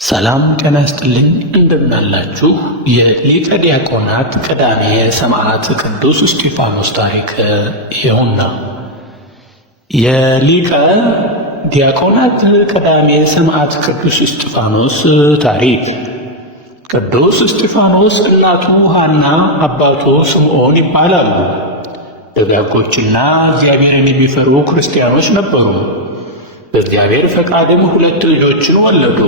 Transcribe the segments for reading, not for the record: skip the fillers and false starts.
ሰላም ጤና ይስጥልኝ። እንደምናላችሁ የሊቀ ዲያቆናት ቀዳሜ ሰማዕት ቅዱስ እስጢፋኖስ ታሪክ ይኸውና። የሊቀ ዲያቆናት ቀዳሜ ሰማዕት ቅዱስ እስጢፋኖስ ታሪክ። ቅዱስ እስጢፋኖስ እናቱ ሐና አባቱ ስምዖን ይባላሉ። ደጋጎችና እግዚአብሔርን የሚፈሩ ክርስቲያኖች ነበሩ። በእግዚአብሔር ፈቃድም 2 ልጆችን ወለዱ።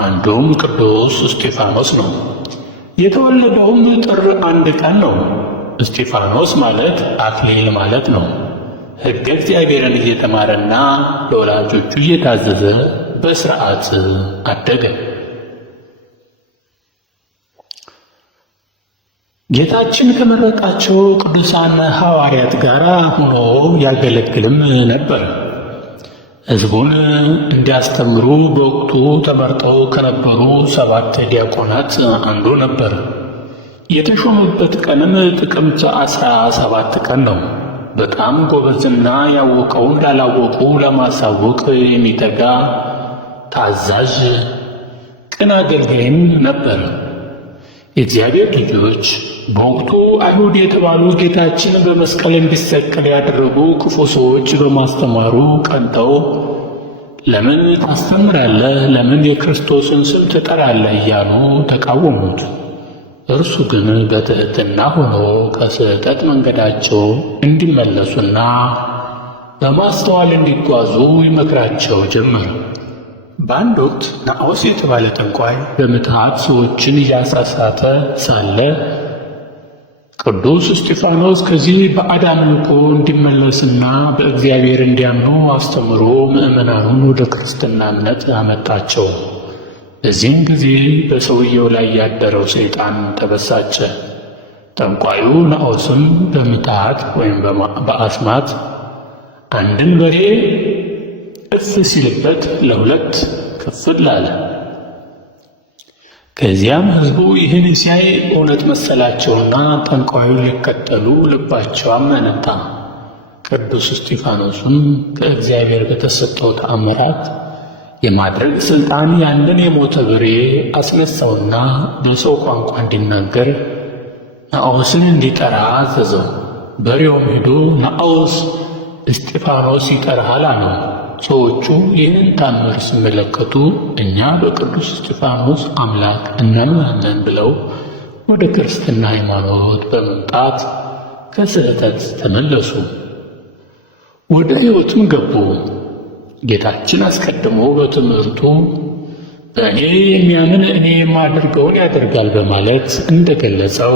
አንዱም ቅዱስ እስጢፋኖስ ነው። የተወለደውም ጥር 1 ቀን ነው። እስጢፋኖስ ማለት አክሊል ማለት ነው። ሕገ እግዚአብሔርን እየተማረና ለወላጆቹ እየታዘዘ በሥርዓት አደገ። ጌታችን ከመረጣቸው ቅዱሳን ሐዋርያት ጋር ሆኖ ያገለግልም ነበር። ሕዝቡን እንዲያስተምሩ በወቅቱ ተመርጠው ከነበሩ 7 ዲያቆናት አንዱ ነበር። የተሾመበት ቀንም ጥቅምት 17 ቀን ነው። በጣም ጎበዝና ያወቀውን ላላወቁ ለማሳወቅ የሚተጋ ታዛዥ፣ ቅን አገልጋይም ነበር። የእግዚአብሔር ልጆች፣ በወቅቱ አይሁድ የተባሉ ጌታችን በመስቀል እንዲሰቀል ያደረጉ ክፉ ሰዎች በማስተማሩ ቀንተው ለምን ታስተምራለህ? ለምን የክርስቶስን ስም ትጠራለህ? እያሉ ተቃወሙት። እርሱ ግን በትሕትና ሆኖ ከስህተት መንገዳቸው እንዲመለሱና በማስተዋል እንዲጓዙ ይመክራቸው ጀመር። በአንድ ወቅት ናዖስ የተባለ ጠንቋይ በምትሃት ሰዎችን እያሳሳተ ሳለ ቅዱስ እስጢፋኖስ ከዚህ ባዕድ አምልኮ እንዲመለስና በእግዚአብሔር እንዲያምኑ አስተምሮ ምዕመናኑን ወደ ክርስትና እምነት አመጣቸው። በዚህም ጊዜ በሰውየው ላይ ያደረው ሰይጣን ተበሳጨ። ጠንቋዩ ናዖስም በምትሃት ወይም በአስማት አንድን በሬ እፍ ሲልበት ለ2 ክፍል አለ። ከዚያም ሕዝቡ ይህን ሲያይ እውነት መሰላቸውና ጠንቋዩን ሊከተሉ ልባቸው አመነታ። ቅዱስ እስጢፋኖስም ከእግዚአብሔር በተሰጠው ተአምራት የማድረግ ሥልጣን ያንን የሞተ በሬ አስነሳውና በሰው ቋንቋ እንዲናገር ናዖስን እንዲጠራ አዘዘው። በሬውም ሄዶ ናዖስ እስጢፋኖስ ይጠራሃል አለው። ሰዎቹ ይህንን ታምር ሲመለከቱ እኛ በቅዱስ እስጢፋኖስ አምላክ እናምናለን ብለው ወደ ክርስትና ሃይማኖት በመምጣት ከስህተት ተመለሱ፣ ወደ ሕይወትም ገቡ። ጌታችን አስቀድሞ በትምህርቱ በእኔ የሚያምን እኔ የማደርገውን ያደርጋል በማለት እንደገለጸው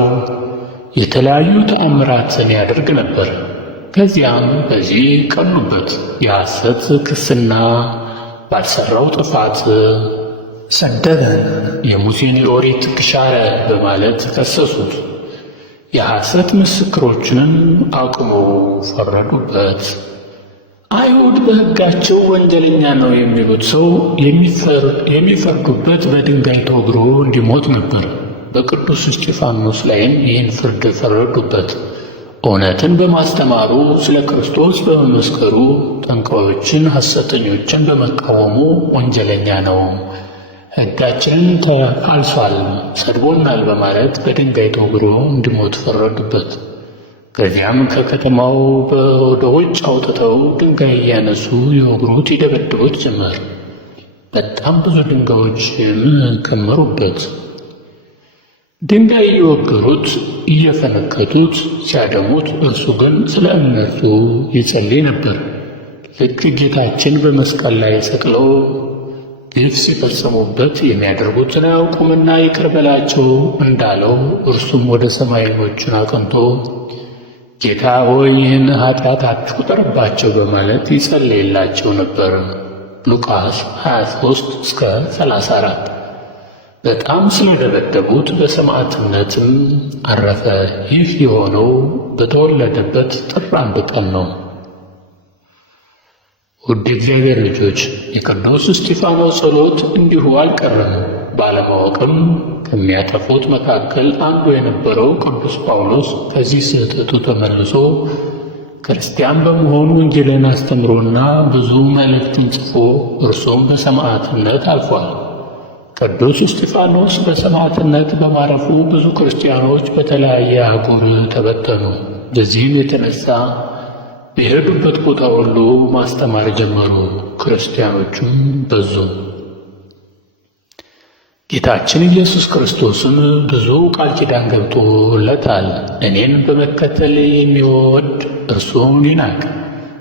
የተለያዩ ተአምራትን ያደርግ ነበር። ከዚያም በዚህ ቀኑበት። የሐሰት ክስና ባልሠራው ጥፋት ሰደበን፣ የሙሴን ኦሪት ሻረ በማለት ከሰሱት። የሐሰት ምስክሮችንም አቁመው ፈረዱበት። አይሁድ በሕጋቸው ወንጀለኛ ነው የሚሉት ሰው የሚፈርዱበት በድንጋይ ተወግሮ እንዲሞት ነበር። በቅዱስ እስጢፋኖስ ላይም ይህን ፍርድ ፈረዱበት። እውነትን በማስተማሩ ስለ ክርስቶስ በመመስከሩ ጠንቋዮችን፣ ሐሰተኞችን በመቃወሙ ወንጀለኛ ነው፣ ሕጋችንን ተላልፏል፣ ሰድቦናል በማለት በድንጋይ ተወግሮ እንዲሞት ፈረዱበት። ከዚያም ከከተማው ወደ ውጭ አውጥተው ድንጋይ እያነሱ ይወግሩት፣ ይደበድቡት ጀመር። በጣም ብዙ ድንጋዮችም ከመሩበት። ድንጋይ እየወገሩት እየፈነከቱት ሲያደሙት፣ እርሱ ግን ስለ እነርሱ ይጸልይ ነበር። ልክ ጌታችን በመስቀል ላይ ሰቅለው ግፍ ሲፈጽሙበት የሚያደርጉትን አያውቁምና ይቅር በላቸው እንዳለው እርሱም ወደ ሰማይ ዓይኖቹን አቅንቶ ጌታ ሆይ ይህን ኃጢአት አትቁጠርባቸው በማለት ይጸልይላቸው ነበር። ሉቃስ 23-34። በጣም ስለደበደቡት በሰማዕትነትም አረፈ። ይህ የሆነው በተወለደበት ጥር 1 ቀን ነው። ውድ እግዚአብሔር ልጆች፣ የቅዱስ እስጢፋኖስ ጸሎት እንዲሁ አልቀረም። ባለማወቅም ከሚያጠፉት መካከል አንዱ የነበረው ቅዱስ ጳውሎስ ከዚህ ስህተቱ ተመልሶ ክርስቲያን በመሆኑ ወንጌልን አስተምሮና ብዙ መልእክትን ጽፎ እርሱም በሰማዕትነት አልፏል። ቅዱስ እስጢፋኖስ በሰማዕትነት በማረፉ ብዙ ክርስቲያኖች በተለያየ አህጉር ተበተኑ። በዚህም የተነሳ በሄዱበት ቦታ ሁሉ ማስተማር ጀመሩ። ክርስቲያኖቹም በዙ። ጌታችን ኢየሱስ ክርስቶስም ብዙ ቃል ኪዳን ገብቶለታል። እኔን በመከተል የሚወድ እርሱን ይናቅ፣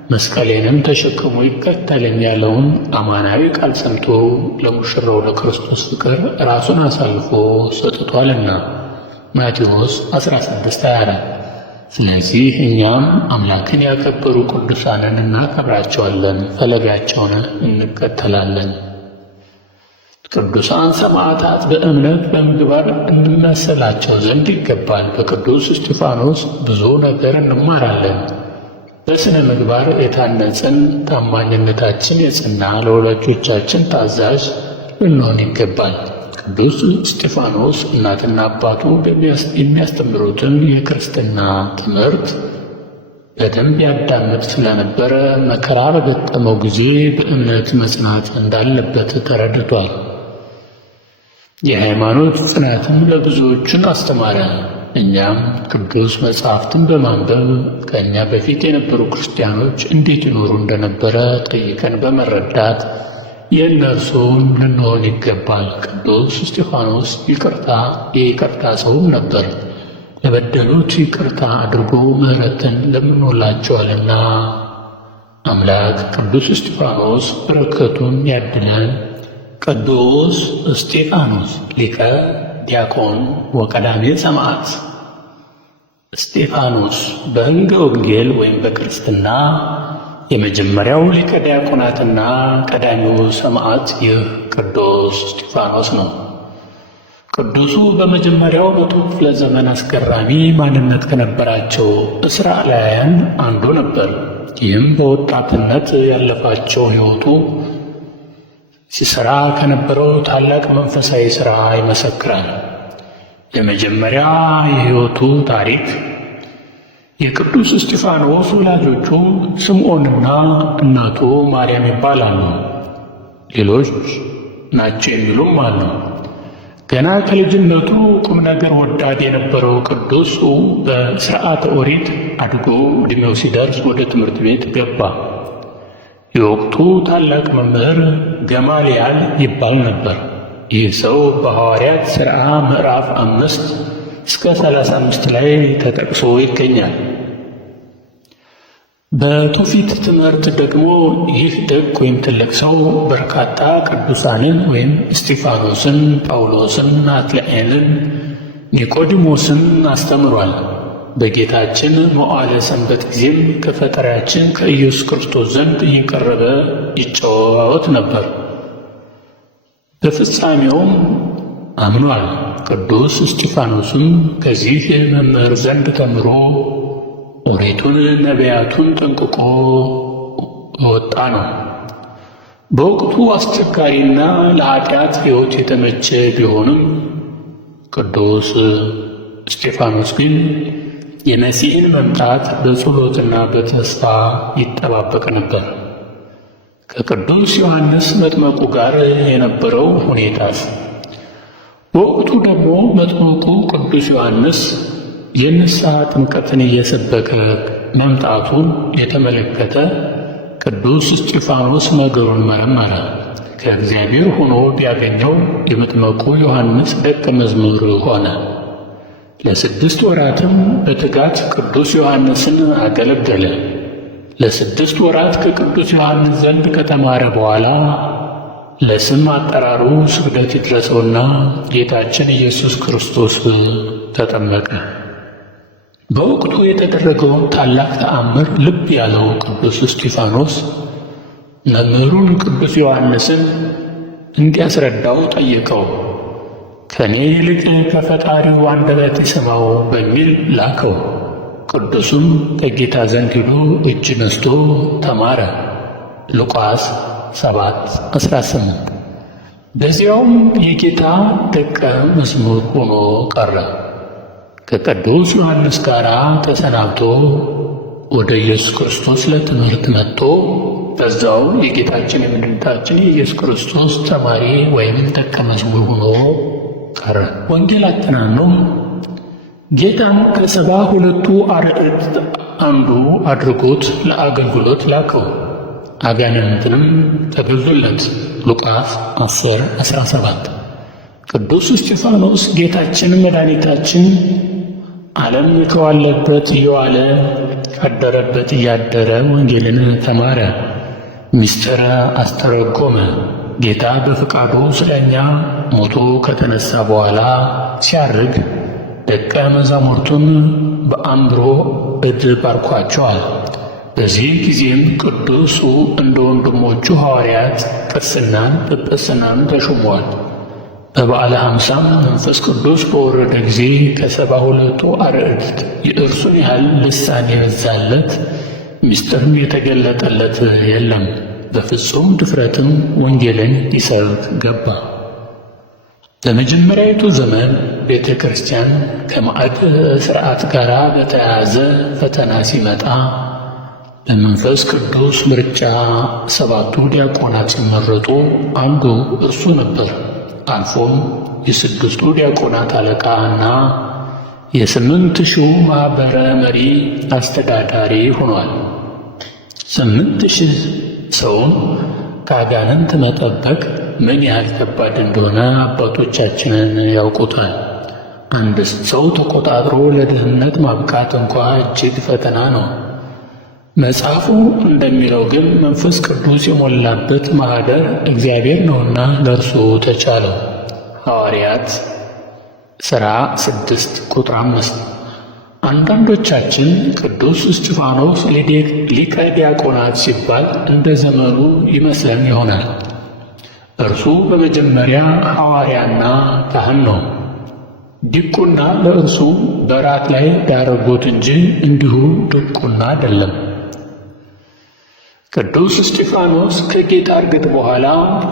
መስቀሌንም ተሸክሞ ይከተለኝ ያለውን አማናዊ ቃል ሰምቶ ለሙሽራው ለክርስቶስ ፍቅር ራሱን አሳልፎ ሰጥቷልና ማቴዎስ 16:24። ስለዚህ እኛም አምላክን ያከበሩ ቅዱሳንን እናከብራቸዋለን፣ ፈለጋቸውን እንከተላለን። ቅዱሳን ሰማዕታት በእምነት በምግባር እንመሰላቸው ዘንድ ይገባል። በቅዱስ እስጢፋኖስ ብዙ ነገር እንማራለን። በሥነ ምግባር የታነጽን፣ ታማኝነታችን የጸና፣ ለወላጆቻችን ታዛዥ ልንሆን ይገባል። ቅዱስ እስጢፋኖስ እናትና አባቱ የሚያስተምሩትን የክርስትና ትምህርት በደንብ ያዳምጥ ስለነበረ መከራ በገጠመው ጊዜ በእምነት መጽናት እንዳለበት ተረድቷል። የሃይማኖት ጽናትም ለብዙዎቹን አስተማረ። እኛም ቅዱስ መጻሕፍትን በማንበብ ከእኛ በፊት የነበሩ ክርስቲያኖች እንዴት ይኖሩ እንደነበረ ጠይቀን በመረዳት የእነርሱን ልንሆን ይገባል። ቅዱስ እስጢፋኖስ የይቅርታ ሰውም ነበር። ለበደሉት ይቅርታ አድርጎ ምሕረትን ለምኖላቸዋልና አምላክ ቅዱስ እስጢፋኖስ በረከቱን ያድለን። ቅዱስ እስጢፋኖስ ሊቀ ዲያቆን ወቀዳሜ ሰማዕት። እስጢፋኖስ በሕገ ወንጌል ወይም በክርስትና የመጀመሪያው ሊቀ ዲያቆናትና ቀዳሚው ሰማዕት ይህ ቅዱስ እስጢፋኖስ ነው። ቅዱሱ በመጀመሪያው መቶ ክፍለ ዘመን አስገራሚ ማንነት ከነበራቸው እስራኤላውያን አንዱ ነበር። ይህም በወጣትነት ያለፋቸው ሕይወቱ ሲሰራ ከነበረው ታላቅ መንፈሳዊ ሥራ ይመሰክራል። የመጀመሪያ የሕይወቱ ታሪክ የቅዱስ እስጢፋኖስ ወላጆቹ ስምዖንና እናቱ ማርያም ይባላሉ። ሌሎች ናቸው የሚሉም አሉ። ገና ከልጅነቱ ቁም ነገር ወዳድ የነበረው ቅዱሱ በሥርዓተ ኦሪት አድጎ ዕድሜው ሲደርስ ወደ ትምህርት ቤት ገባ። የወቅቱ ታላቅ መምህር ገማልያል ይባል ነበር። ይህ ሰው በሐዋርያት ሥራ ምዕራፍ 5-35 ላይ ተጠቅሶ ይገኛል። በትውፊት ትምህርት ደግሞ ይህ ደግ ወይም ትልቅ ሰው በርካታ ቅዱሳንን ወይም እስጢፋኖስን፣ ጳውሎስን፣ አትናኤልን፣ ኒቆዲሞስን አስተምሯል። በጌታችን መዋዕለ ሰንበት ጊዜም ከፈጣሪያችን ከኢየሱስ ክርስቶስ ዘንድ እየቀረበ ይጨዋወት ነበር። በፍጻሜውም አምኗል። ቅዱስ እስጢፋኖስም ከዚህ መምህር ዘንድ ተምሮ ኦሪቱን ነቢያቱን ጠንቅቆ ወጣ ነው። በወቅቱ አስቸጋሪና ለኃጢአት ሕይወት የተመቸ ቢሆንም ቅዱስ እስጢፋኖስ ግን የመሲሕን መምጣት በጸሎትና በተስፋ ይጠባበቅ ነበር። ከቅዱስ ዮሐንስ መጥምቁ ጋር የነበረው ሁኔታስ? በወቅቱ ደግሞ መጥምቁ ቅዱስ ዮሐንስ የንስሐ ጥምቀትን እየሰበከ መምጣቱን የተመለከተ ቅዱስ እስጢፋኖስ ነገሩን መረመረ። ከእግዚአብሔር ሆኖ ቢያገኘው የመጥምቁ ዮሐንስ ደቀ መዝሙር ሆነ። ለ6 ወራትም በትጋት ቅዱስ ዮሐንስን አገለገለ። ለ6 ወራት ከቅዱስ ዮሐንስ ዘንድ ከተማረ በኋላ ለስም አጠራሩ ስግደት ይድረሰውና ጌታችን ኢየሱስ ክርስቶስ ተጠመቀ። በወቅቱ የተደረገውን ታላቅ ተአምር ልብ ያለው ቅዱስ እስጢፋኖስ መምህሩን ቅዱስ ዮሐንስን እንዲያስረዳው ጠየቀው። ከእኔ ይልቅ ከፈጣሪው አንደበት ይሰማው በሚል ላከው። ቅዱሱም ከጌታ ዘንድ ሄዶ እጅ ነስቶ ተማረ። ሉቃስ 7:18። በዚያውም የጌታ ደቀ መዝሙር ሆኖ ቀረ። ከቅዱስ ዮሐንስ ጋር ተሰናብቶ ወደ ኢየሱስ ክርስቶስ ለትምህርት መጥቶ በዛው የጌታችን የመድኃኒታችን የኢየሱስ ክርስቶስ ተማሪ ወይም ደቀ መዝሙር ሆኖ ቀረ። ወንጌል አጠናኑም ጌታን ከ72ቱ አርድእት አንዱ አድርጎት ለአገልግሎት ላከው። አጋንንትንም ተገዙለት። ሉቃስ 10:17። ቅዱስ እስጢፋኖስ ጌታችን መድኃኒታችን ዓለም ከዋለበት እየዋለ ካደረበት እያደረ ወንጌልን ተማረ፣ ምስጢር አስተረጎመ። ጌታ በፈቃዱ ስለ እኛ ሞቶ ከተነሳ በኋላ ሲያርግ ደቀ መዛሙርቱን በአእምሮ እድ ባርኳቸዋል። በዚህ ጊዜም ቅዱሱ እንደ ወንድሞቹ ሐዋርያት ቅስናን ጵጵስናን ተሹሟል። በበዓለ ኀምሳም መንፈስ ቅዱስ በወረደ ጊዜ ከ72ቱ አርድእት የእርሱን ያህል ልሳን የበዛለት ምስጢርም የተገለጠለት የለም። በፍጹም ድፍረትም ወንጌልን ይሰብክ ገባ። በመጀመሪያዊቱ ዘመን ቤተ ክርስቲያን ከማዕድ ሥርዓት ጋር በተያያዘ ፈተና ሲመጣ በመንፈስ ቅዱስ ምርጫ 7ቱ ዲያቆናት ሲመረጡ አንዱ እርሱ ነበር። አልፎም የ6ቱ ዲያቆናት አለቃ እና የ8,000 ማኅበረ መሪ አስተዳዳሪ ሆኗል። 8,000 ሰውን ከአጋንንት መጠበቅ ምን ያህል ከባድ እንደሆነ አባቶቻችንን ያውቁታል። አንድ ሰው ተቆጣጥሮ ለድህነት ማብቃት እንኳ እጅግ ፈተና ነው። መጽሐፉ እንደሚለው ግን መንፈስ ቅዱስ የሞላበት ማኅደር እግዚአብሔር ነውና ለእርሱ ተቻለው። ሐዋርያት ሥራ 6:5። አንዳንዶቻችን ቅዱስ እስጢፋኖስ ሊቀ ዲያቆናት ሲባል እንደ ዘመኑ ይመስለን ይሆናል። እርሱ በመጀመሪያ ሐዋርያና ካህን ነው። ዲቁና ለእርሱ በራት ላይ ዳረጎት እንጂ እንዲሁ ድቁና አይደለም። ቅዱስ እስጢፋኖስ ከጌታ ዕርገት በኋላ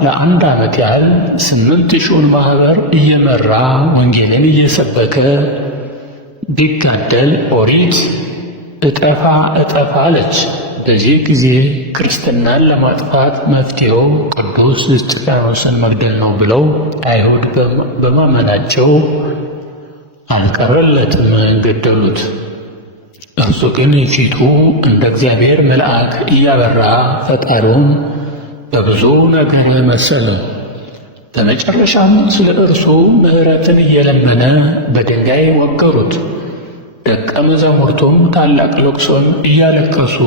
ለ1 ዓመት ያህል 8,000 ማኅበር እየመራ ወንጌልን እየሰበከ ቢጋደል ኦሪት እጠፋ አለች። በዚህ ጊዜ ክርስትናን ለማጥፋት መፍትሔው ቅዱስ እስጢፋኖስን መግደል ነው ብለው አይሁድ በማመናቸው አልቀረለትም፣ ገደሉት። እርሱ ግን ፊቱ እንደ እግዚአብሔር መልአክ እያበራ ፈጣሪውን በብዙ ነገር መሰለ። በመጨረሻም ስለ እርሱ ምሕረትን እየለመነ በድንጋይ ወገሩት። ደቀ መዛሙርቱም ታላቅ ልቅሶን እያለቀሱ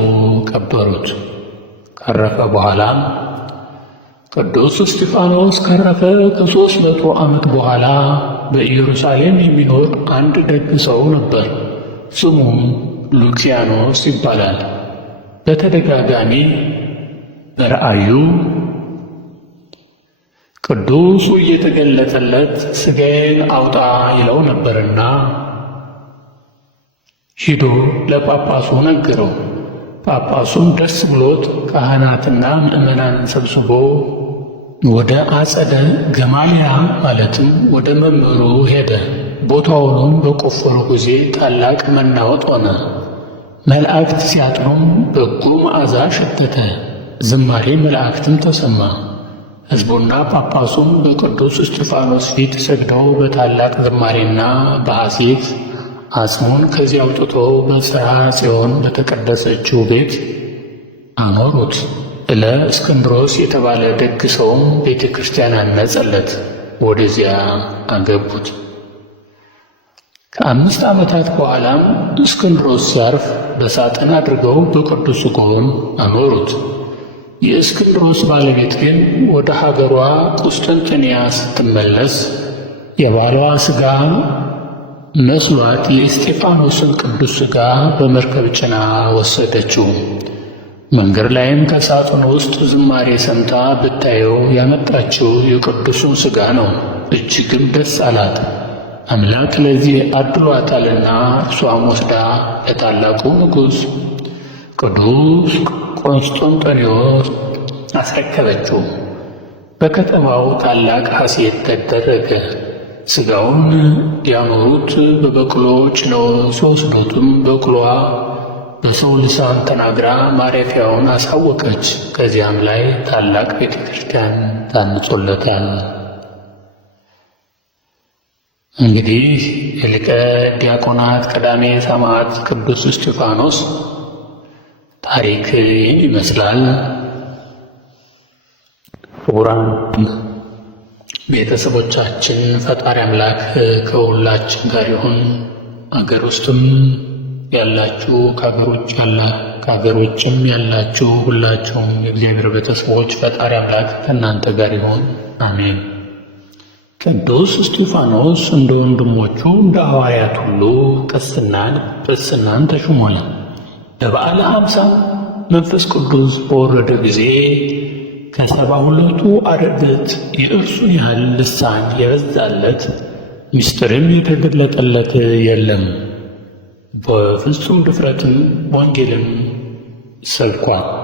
ቀበሩት። ካረፈ በኋላም ቅዱስ እስጢፋኖስ ካረፈ ከ300 ዓመት በኋላ በኢየሩሳሌም የሚኖር አንድ ደግ ሰው ነበር። ስሙም ሉኪያኖስ ይባላል። በተደጋጋሚ በራእዩ ቅዱሱ እየተገለጠለት ሥጋዬን አውጣ ይለው ነበርና ሂዶ ለጳጳሱ ነገረው። ጳጳሱም ደስ ብሎት ካህናትና ምዕመናንን ሰብስቦ ወደ አጸደ ገማልያ ማለትም ወደ መምህሩ ሄደ። ቦታውንም በቆፈሩ ጊዜ ታላቅ መናወጥ ሆነ። መላእክት ሲያጥኑም በጎ መዓዛ ሸተተ። ዝማሬ መላእክትም ተሰማ። ሕዝቡና ጳጳሱም በቅዱስ እስጢፋኖስ ፊት ሰግደው በታላቅ ዝማሬና በሐሴት አጽሙን ከዚያ አውጥቶ በሥራ ጽዮን በተቀደሰችው ቤት አኖሩት። እለእስክንድሮስ የተባለ ደግ ሰውም ቤተ ክርስቲያን አነጸለት። ወደዚያ አገቡት። ከ5 ዓመታት በኋላም እስክንድሮስ ሲያርፍ በሳጥን አድርገው በቅዱስ ጎን አኖሩት። የእስክንድሮስ ባለቤት ግን ወደ ሀገሯ ቁስጥንጥንያ ስትመለስ የባሏ ሥጋ መስሏት የእስጢፋኖስን ቅዱስ ሥጋ በመርከብ ጭና ወሰደችው። መንገድ ላይም ከሳጥኑ ውስጥ ዝማሬ ሰምታ ብታየው ያመጣችው የቅዱሱን ሥጋ ነው። እጅግም ደስ አላት። አምላክ ለዚህ አድሏታልና እርሷም ወስዳ ለታላቁ ንጉሥ ቅዱስ ቆስጠንጢኖስ አስረከበችው። በከተማው ታላቅ ሐሴት ተደረገ። ሥጋውን ያኖሩት በበቅሎ ጭነው ሲወስዱትም በቅሎዋ በሰው ልሳን ተናግራ ማረፊያውን አሳወቀች። ከዚያም ላይ ታላቅ ቤተ ክርስቲያን ታንጾለታል። እንግዲህ የሊቀ ዲያቆናት ቀዳሜ ሰማዕት ቅዱስ እስጢፋኖስ ታሪክ ይህን ይመስላል። ክቡራን ቤተሰቦቻችን ፈጣሪ አምላክ ከሁላችን ጋር ይሁን። አገር ውስጥም ያላችሁ ከአገር ውጭም ያላችሁ ሁላችሁም የእግዚአብሔር ቤተሰቦች ፈጣሪ አምላክ ከእናንተ ጋር ይሁን፣ አሜን። ቅዱስ እስጢፋኖስ እንደ ወንድሞቹ እንደ ሐዋርያት ሁሉ ቅስናን ተሹሟል። በበዓለ ኀምሳ መንፈስ ቅዱስ በወረደ ጊዜ ከ72ቱ አርድእት የእርሱን ያህል ልሳን የበዛለት ምስጢርም የተገለጠለት የለም። በፍጹም ድፍረትም ወንጌልን ሰብኳል።